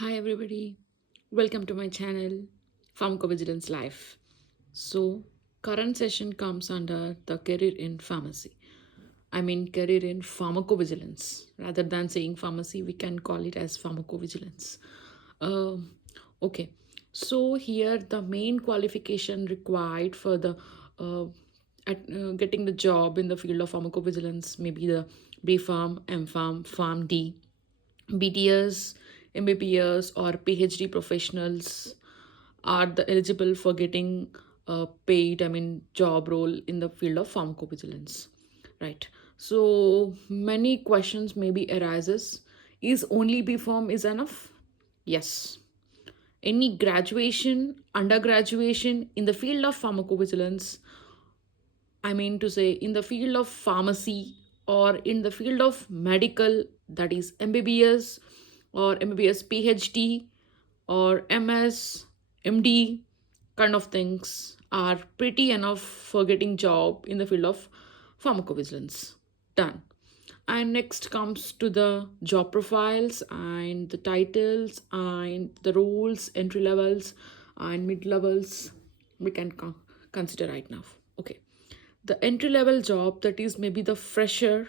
Hi everybody, welcome to my channel Pharmacovigilance Live. So, current session comes under the career in pharmacy. I mean, career in pharmacovigilance. Rather than saying pharmacy, we can call it as pharmacovigilance. Um, okay, so here the main qualification required for the getting the job in the field of pharmacovigilance, maybe the B Pharm, M Pharm, Pharm D, BTS, MBPS, or PhD professionals are the eligible for getting paid, I mean, job role in the field of pharmacovigilance, right? So many questions maybe arises. Is only B Pharm is enough? Yes. Any graduation, undergraduation in the field of pharmacovigilance, I mean to say in the field of pharmacy or in the field of medical, that is MBBS or MBBS PhD or MS, MD kind of things are pretty enough for getting job in the field of pharmacovigilance. Done. And next comes to the job profiles and the titles and the roles, entry levels and mid levels we can consider right now. Okay, the entry level job, that is maybe the fresher,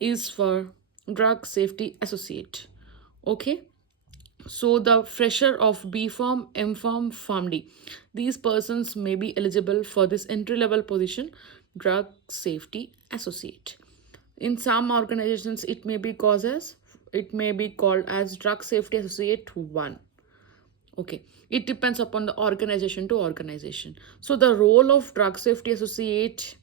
is for drug safety associate. Okay, so the fresher of B Farm, M Farm, Farm D, these persons may be eligible for this entry level position, drug safety associate. In some organizations it may be called as drug safety associate 1. Okay, it depends upon the organization to organization. So the role of drug safety associate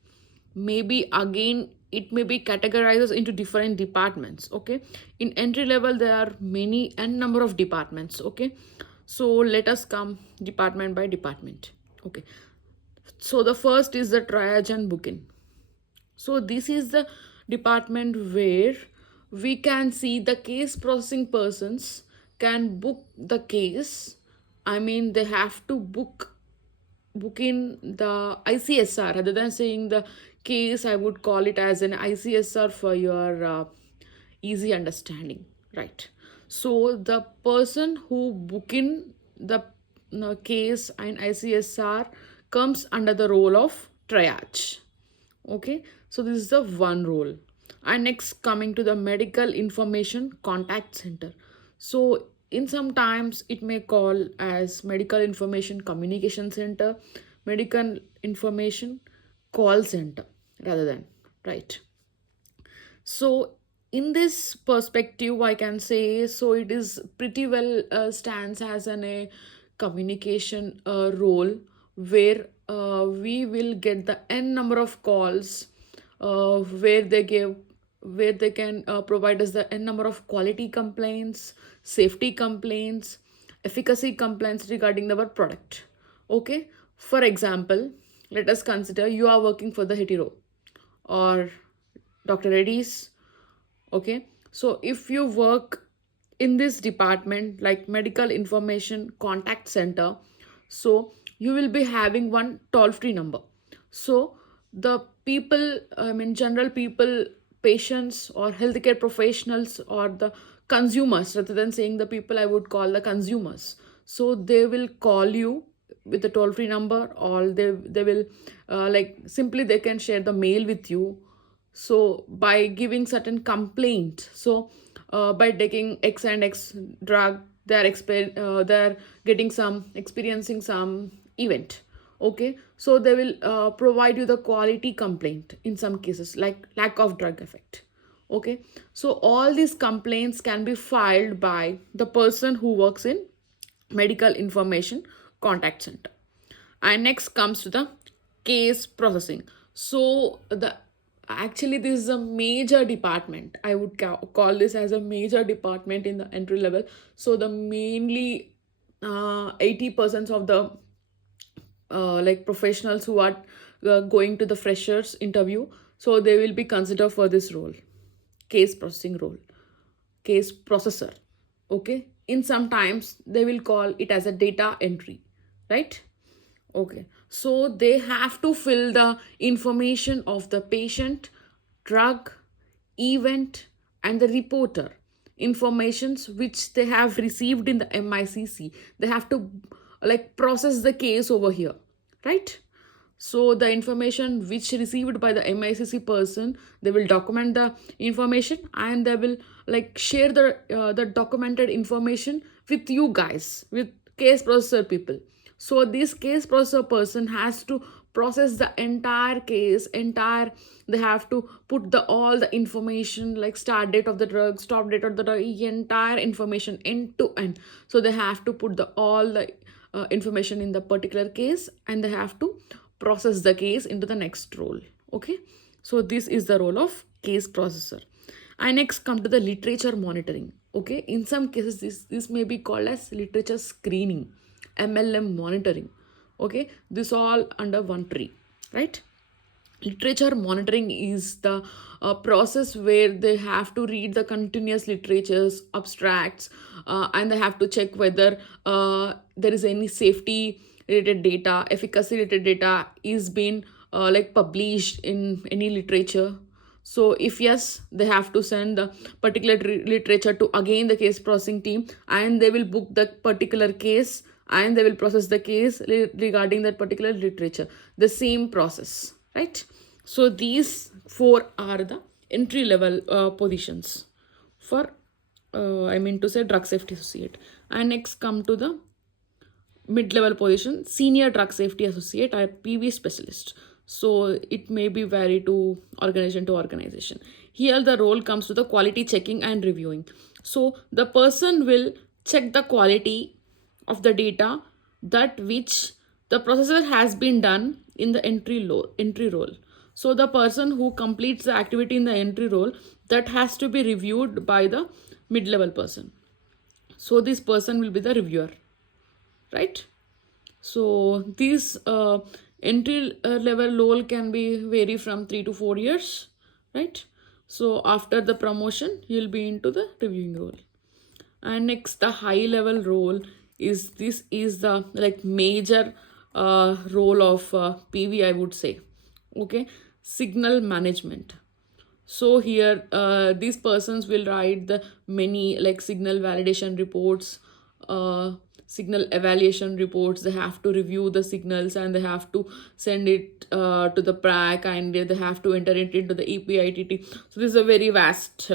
maybe again it may be categorized into different departments. Okay, in entry level there are many n number of departments. Okay, so let us come department by department. Okay, so the first is the triage and booking. So this is the department where we can see the case processing persons can book the case. I mean, they have to book in the ICSR. Rather than saying the case, I would call it as an ICSR for your easy understanding, right? So the person who book in the case and ICSR comes under the role of triage. Okay, so this is the one role. And next coming to the medical information contact center. So in some times it may call as medical information communication center, medical information call center rather than, right? So in this perspective I can say, so it is pretty well stands as a communication role where we will get the n number of calls where they can provide us the n number of quality complaints, safety complaints, efficacy complaints regarding our product. Okay, for example, let us consider you are working for the hetero or Dr. Reddys. Okay, so if you work in this department like medical information contact center, so you will be having one toll free number. So the people, I mean general people, patients or healthcare professionals or the consumers, rather than saying the people, I would call the consumers. So they will call you with the toll free number, or they will like simply they can share the mail with you. So by giving certain complaint, so by taking X and X drug, they're getting some experiencing some event. Okay, so they will provide you the quality complaint in some cases like lack of drug effect. Okay, so all these complaints can be filed by the person who works in medical information contact center. And next comes to the case processing. So the actually this is a major department, I would call this as a major department in the entry level. So the mainly 80% of the like professionals who are going to the freshers interview, so they will be considered for this role, case processing role, case processor. Okay, in sometimes they will call it as a data entry, right? Okay, so they have to fill the information of the patient, drug, event, and the reporter informations which they have received in the MICC. They have to like process the case over here, right? So the information which received by the MICC person, they will document the information and they will like share the documented information with you guys, with case processor people. So this case processor person has to process the entire case, entire, they have to put the all the information like start date of the drug, stop date of the drug, entire information end to end. So they have to put the all the information in the particular case and they have to process the case into the next role. Okay, so this is the role of case processor. I next come to the literature monitoring. Okay, in some cases this may be called as literature screening, MLM monitoring. Okay, this all under one tree, right? Literature monitoring is the process where they have to read the continuous literatures, abstracts, and they have to check whether there is any safety related data, efficacy related data is being like published in any literature. So if yes, they have to send the particular literature to again the case processing team, and they will book the particular case and they will process the case regarding that particular literature. The same process, right? So these four are the entry level positions for I mean to say drug safety associate. And next come to the mid-level position, senior drug safety associate or PV specialist. So it may be vary to organization. Here the role comes to the quality checking and reviewing. So the person will check the quality of the data that which the processor has been done in the entry role. So the person who completes the activity in the entry role, that has to be reviewed by the mid-level person. So this person will be the reviewer, right? So these entry level role can be vary from 3 to 4 years, right? So after the promotion, you'll be into the reviewing role. And next, the high level role is, this is the like major role of PV, I would say. Okay, signal management. So here these persons will write the many like signal validation reports, uh, signal evaluation reports. They have to review the signals and they have to send it to the prac, and they have to enter it into the EPITT. So this is a very vast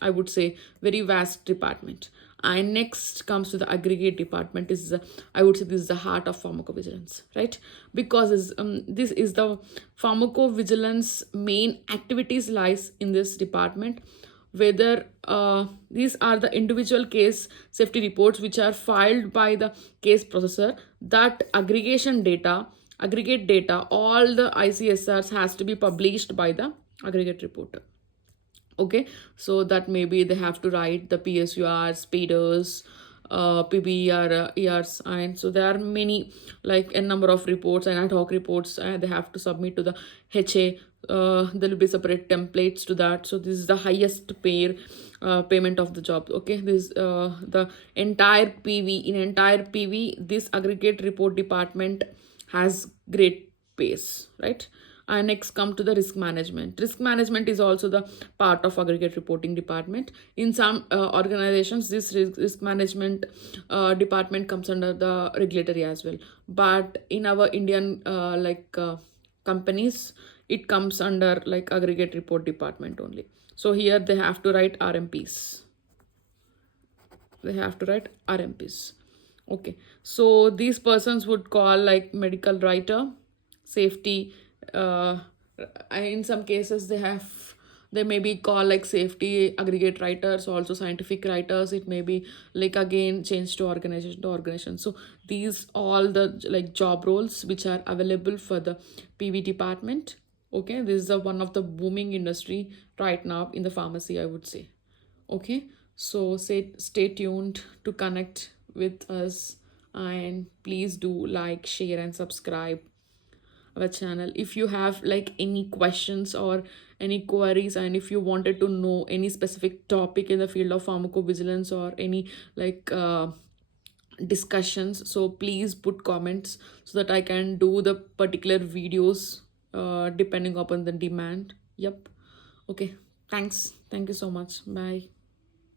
I would say very vast department. And next comes to the aggregate department. Is I would say this is the heart of pharmacovigilance, right? Because this is the pharmacovigilance main activities lies in this department. Whether these are the individual case safety reports which are filed by the case processor, that aggregate data, all the ICSRs has to be published by the aggregate reporter. Okay, so that maybe they have to write the PSURs, PDers, PBR, ERs, and so there are many like a number of reports and ad hoc reports they have to submit to the HA. There will be separate templates to that. So this is the highest payment of the job. Okay, this the entire PV, in entire PV, this aggregate report department has great pace, right? And next come to the risk management. Risk management is also the part of aggregate reporting department. In some organizations, this risk management department comes under the regulatory as well. But in our Indian companies, it comes under like aggregate report department only. So here they have to write RMPs. They have to write RMPs. Okay, so these persons would call like medical writer, safety. In some cases they may be called like safety aggregate writers, also scientific writers. It may be like again changed to organization. So these all the like job roles which are available for the PV department. Okay, this is the one of the booming industry right now in the pharmacy, I would say. Okay, so stay tuned to connect with us, and please do like, share and subscribe our channel. If you have like any questions or any queries, and if you wanted to know any specific topic in the field of pharmacovigilance or any like discussions, so please put comments so that I can do the particular videos depending upon the demand. Yep. Okay, thank you so much. Bye.